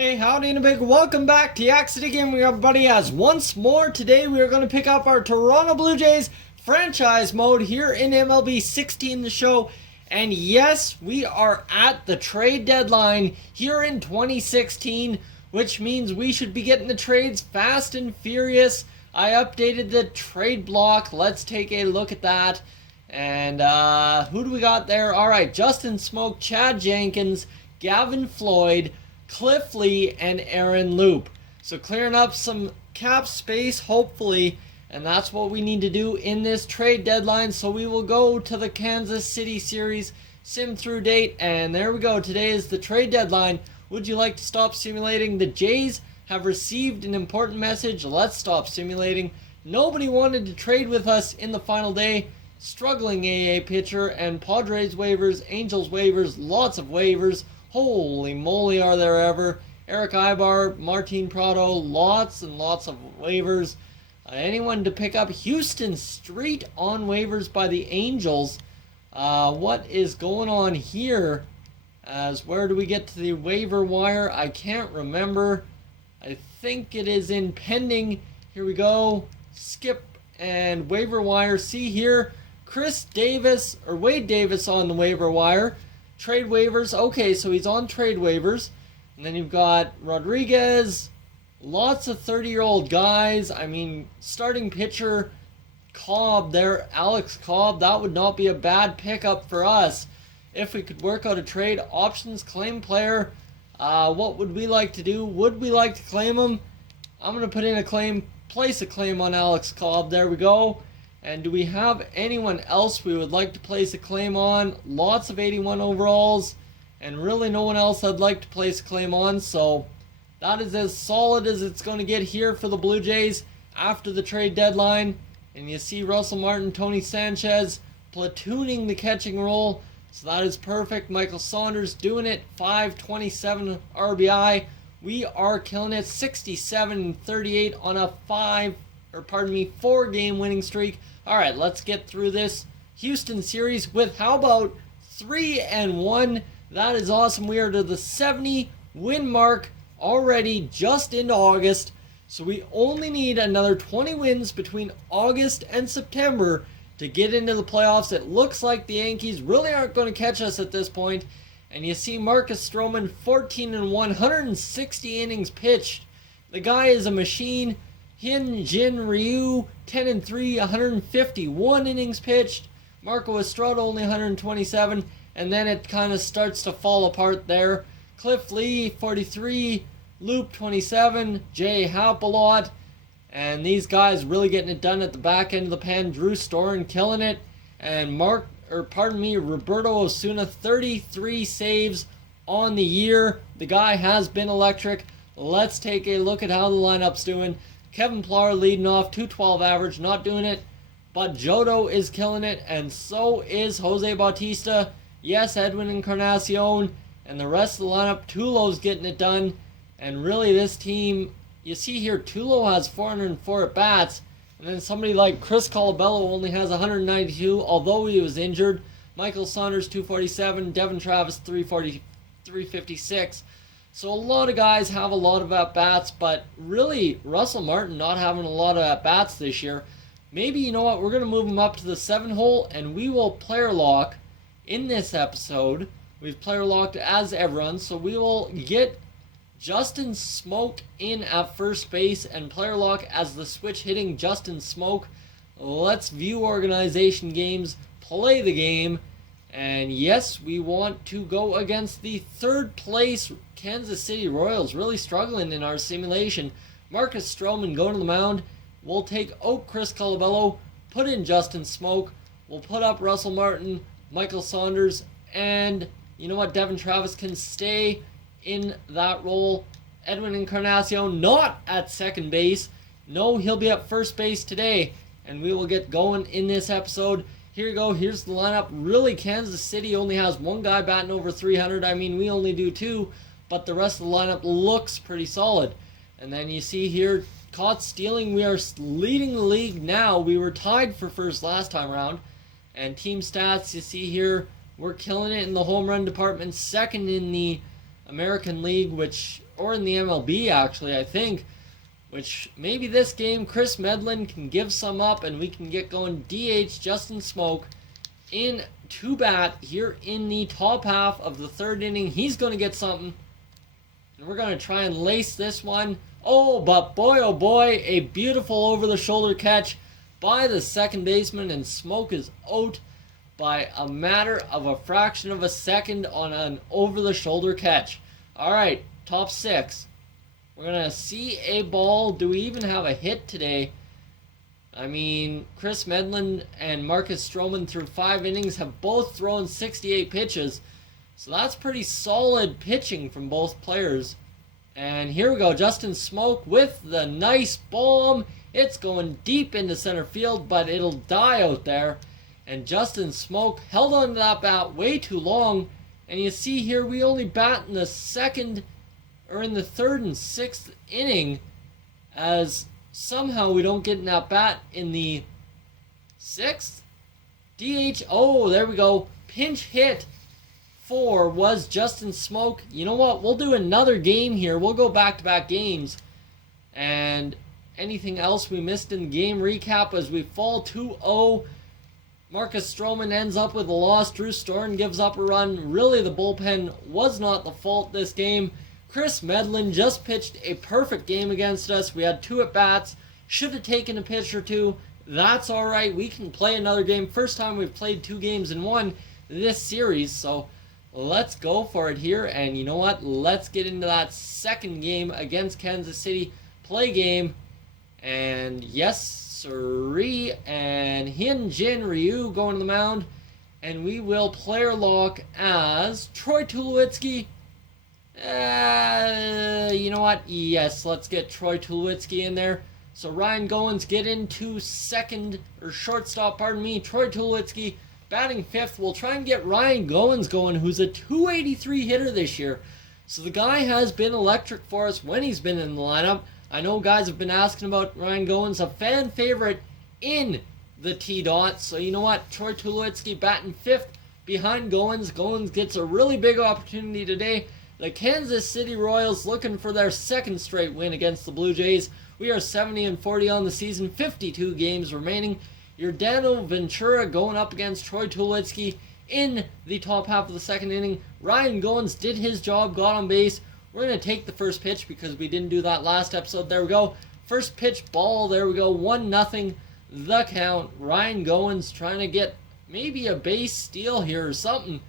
Hey, howdy and a big welcome back to Yak-City Gaming, everybody, as once more today we are going to pick up our Toronto Blue Jays franchise mode here in MLB 16 The Show. And yes, we are at the trade deadline here in 2016, which means we should be getting the trades fast and furious. I updated the trade block. Let's take a look at that. And who do we got there? Alright, Justin Smoke, Chad Jenkins, Gavin Floyd, Cliff Lee, and Aaron Loop. So clearing up some cap space, hopefully, and that's what we need to do in this trade deadline. So we will go to the Kansas City series, sim through date, and there we go. Today is the trade deadline. Would you like to stop simulating? The Jays have received an important message. Let's stop simulating. Nobody wanted to trade with us in the final day. Struggling AA pitcher, and Padres waivers, Angels waivers, lots of waivers. Holy moly, are there ever. Eric Ibar, Martin Prado, lots and lots of waivers. Anyone to pick up? Houston Street on waivers by the Angels. What is going on here? As where do we get to the waiver wire? I can't remember. I think it is in pending. Here we go. Skip and waiver wire. See here, Wade Davis on the waiver wire. Trade waivers. Okay, so he's on trade waivers. And then you've got Rodriguez. Lots of 30-year-old guys. I mean, starting pitcher Cobb there, Alex Cobb. That would not be a bad pickup for us if we could work out a trade. Options, claim player. What would we like to do? Would we like to claim him? I'm going to put in a claim, place a claim on Alex Cobb. There we go. And do we have anyone else we would like to place a claim on? Lots of 81 overalls, and really no one else I'd like to place a claim on. So that is as solid as it's going to get here for the Blue Jays after the trade deadline. And you see Russell Martin, Tony Sanchez platooning the catching role. So that is perfect. Michael Saunders doing it, 527 RBI. We are killing it, 67-38 on a 4-game winning streak. All right, let's get through this Houston series with, how about 3-1? That is awesome. We are to the 70 win mark already, just into August. So we only need another 20 wins between August and September to get into the playoffs. It looks like the Yankees really aren't going to catch us at this point. And you see Marcus Stroman, 14-1, 160 innings pitched. The guy is a machine. Hyun Jin Ryu, 10-3, 151 innings pitched. Marco Estrada only 127, and then it kind of starts to fall apart there. Cliff Lee, 43, Loop, 27, Jay Happ a lot, and these guys really getting it done at the back end of the pen. Drew Storen killing it, and Roberto Osuna, 33 saves on the year. The guy has been electric. Let's take a look at how the lineup's doing. Kevin Pillar leading off, 212 average, not doing it. But Jodo is killing it, and so is Jose Bautista. Yes, Edwin Encarnacion, and the rest of the lineup. Tulo's getting it done. And really this team, you see here, Tulo has 404 at-bats. And then somebody like Chris Colabello only has 192, although he was injured. Michael Saunders, 247. Devin Travis, 356. So a lot of guys have a lot of at-bats, but really Russell Martin not having a lot of at-bats this year. Maybe, you know what, we're going to move him up to the 7 hole, and we will player lock in this episode. We've player locked as everyone, so we will get Justin Smoke in at first base and player lock as the switch hitting Justin Smoke. Let's view organization games, play the game. And yes, we want to go against the third place Kansas City Royals, really struggling in our simulation. Marcus Stroman going to the mound. We'll take out Chris Colabello, put in Justin Smoke. We'll put up Russell Martin, Michael Saunders, and you know what? Devin Travis can stay in that role. Edwin Encarnacion not at second base. No, he'll be at first base today. And we will get going in this episode. Here you go. Here's the lineup. Really, Kansas City only has one guy batting over 300. I mean, we only do 2, but the rest of the lineup looks pretty solid. And then you see here, caught stealing. We are leading the league now. We were tied for first last time around. And team stats, you see here, we're killing it in the home run department. Second in the American League, or in the MLB actually, I think. Which maybe this game Chris Medlin can give some up and we can get going. DH Justin Smoak in to bat here in the top half of the third inning. He's going to get something. And we're going to try and lace this one. Oh, but boy, oh boy, a beautiful over-the-shoulder catch by the second baseman, and Smoak is out by a matter of a fraction of a second on an over-the-shoulder catch. All right, top six. We're going to see a ball. Do we even have a hit today? I mean, Chris Medlin and Marcus Stroman through 5 innings have both thrown 68 pitches. So that's pretty solid pitching from both players. And here we go. Justin Smoak with the nice bomb. It's going deep into center field, but it'll die out there. And Justin Smoak held on to that bat way too long. And you see here, we only bat in the second, or in the third and sixth inning, as somehow we don't get in that bat in the sixth. DH, oh, there we go. Pinch hit for was Justin Smoak. You know what? We'll do another game here. We'll go back-to-back games. And anything else we missed in the game recap as we fall 2-0. Marcus Stroman ends up with a loss. Drew Storen gives up a run. Really, the bullpen was not the fault this game. Chris Medlin just pitched a perfect game against us. We had 2 at-bats. Should have taken a pitch or 2. That's all right. We can play another game. First time we've played 2 games in one this series. So let's go for it here. And you know what? Let's get into that second game against Kansas City. Play game. And yes, sirree. And Hyun-Jin Ryu going to the mound. And we will player lock as Troy Tulowitzki. You know what? Yes, let's get Troy Tulowitzki in there. So Ryan Goins get into shortstop, pardon me. Troy Tulowitzki batting 5th. We'll try and get Ryan Goins going, who's a 283 hitter this year. So the guy has been electric for us when he's been in the lineup. I know guys have been asking about Ryan Goins, a fan favorite in the T-Dot. So you know what? Troy Tulowitzki batting 5th behind Goins. Goins gets a really big opportunity today. The Kansas City Royals looking for their 2nd straight win against the Blue Jays. We are 70-40 on the season, 52 games remaining. Yordano Ventura going up against Troy Tulowitzki in the top half of the 2nd inning. Ryan Goins did his job, got on base. We're going to take the first pitch because we didn't do that last episode. There we go. First pitch ball. There we go. 1-0 the count. Ryan Goins trying to get maybe a base steal here or something.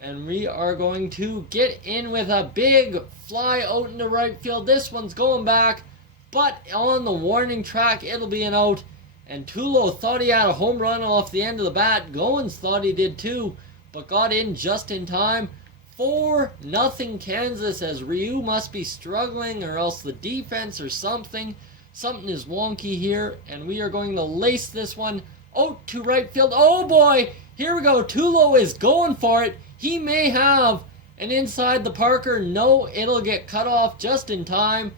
And we are going to get in with a big fly out into right field. This one's going back, but on the warning track, it'll be an out. And Tulo thought he had a home run off the end of the bat. Goins thought he did too, but got in just in time. 4-0 Kansas, as Ryu must be struggling, or else the defense or something. Something is wonky here, and we are going to lace this one out to right field. Oh boy, here we go. Tulo is going for it. He may have an inside the Parker. No, it'll get cut off just in time.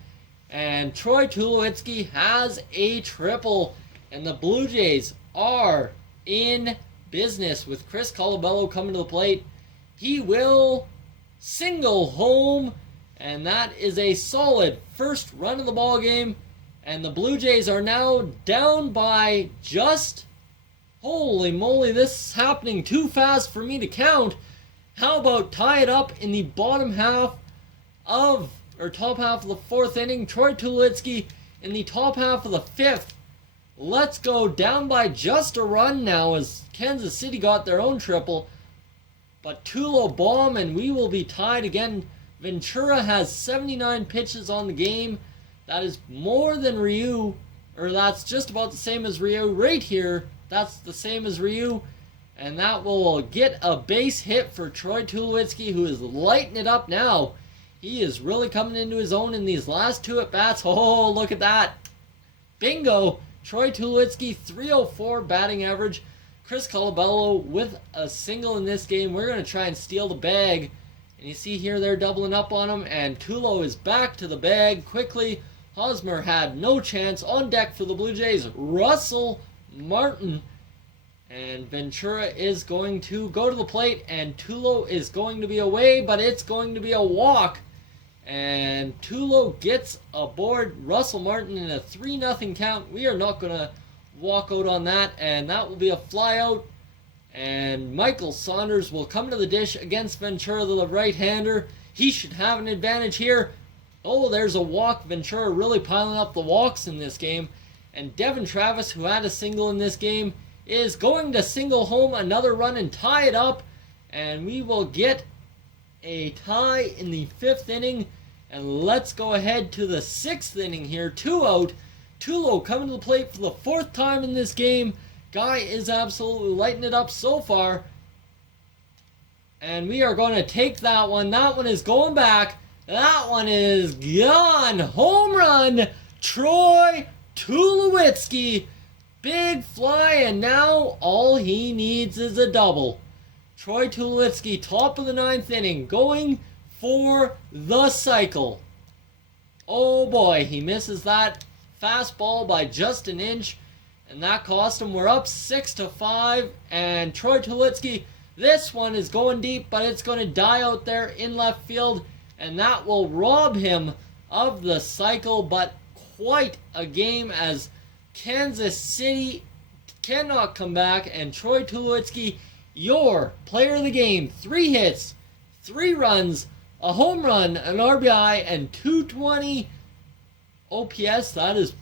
And Troy Tulowitzki has a triple. And the Blue Jays are in business with Chris Colabello coming to the plate. He will single home. And that is a solid first run of the ball game. And the Blue Jays are now down by just... Holy moly, this is happening too fast for me to count. How about tie it up in the bottom half of, or top half of the 4th inning? Troy Tulowitzki in the top half of the 5th. Let's go down by just a run now as Kansas City got their own triple. But Tulo bomb and we will be tied again. Ventura has 79 pitches on the game. That is more than Ryu, or that's just about the same as Ryu right here. That's the same as Ryu. And that will get a base hit for Troy Tulowitzki, who is lighting it up now. He is really coming into his own in these last 2 at-bats. Oh, look at that. Bingo. Troy Tulowitzki, 304 batting average. Chris Colabello with a single in this game. We're going to try and steal the bag. And you see here they're doubling up on him. And Tulo is back to the bag quickly. Hosmer had no chance. On deck for the Blue Jays, Russell Martin. And Ventura is going to go to the plate, and Tulo is going to be away, but it's going to be a walk. And Tulo gets aboard Russell Martin in a 3-0 count. We are not going to walk out on that, and that will be a fly out. And Michael Saunders will come to the dish against Ventura, the right-hander. He should have an advantage here. Oh, there's a walk. Ventura really piling up the walks in this game. And Devin Travis, who had a single in this game, is going to single home another run and tie it up. And we will get a tie in the 5th inning. And let's go ahead to the 6th inning here. 2 out. Tulo coming to the plate for the 4th time in this game. Guy is absolutely lighting it up so far. And we are going to take that one. That one is going back. That one is gone. Home run. Troy Tulowitzki. Big fly, and now all he needs is a double. Troy Tulowitzki, top of the 9th inning, going for the cycle. Oh boy, he misses that fastball by just an inch, and that cost him. We're up 6-5, and Troy Tulowitzki, this one is going deep, but it's going to die out there in left field, and that will rob him of the cycle. But quite a game as Kansas City cannot come back, and Troy Tulowitzki, your player of the game. 3 hits, 3 runs, a home run, an RBI, and 220 OPS. That is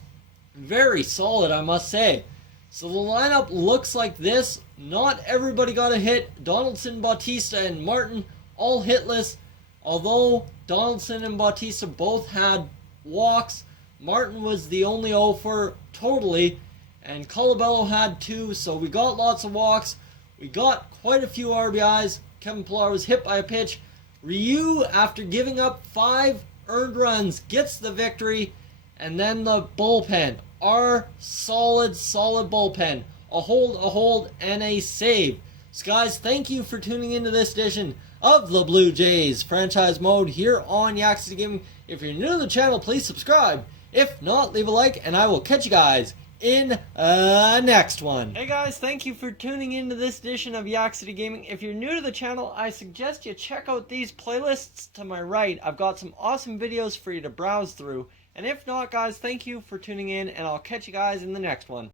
very solid, I must say. So the lineup looks like this. Not everybody got a hit. Donaldson, Bautista, and Martin all hitless. Although Donaldson and Bautista both had walks, Martin was the only 0 for totally, and Colabello had 2, so we got lots of walks. We got quite a few RBIs. Kevin Pillar was hit by a pitch. Ryu, after giving up 5 earned runs, gets the victory. And then the bullpen. Our solid bullpen. A hold, and a save. So guys, thank you for tuning into this edition of the Blue Jays franchise mode here on Yak-City Gaming. If you're new to the channel, please subscribe. If not, leave a like, and I will catch you guys in next one. Hey guys, thank you for tuning into this edition of Yak-City Gaming. If you're new to the channel, I suggest you check out these playlists to my right. I've got some awesome videos for you to browse through. And if not, guys, thank you for tuning in, and I'll catch you guys in the next one.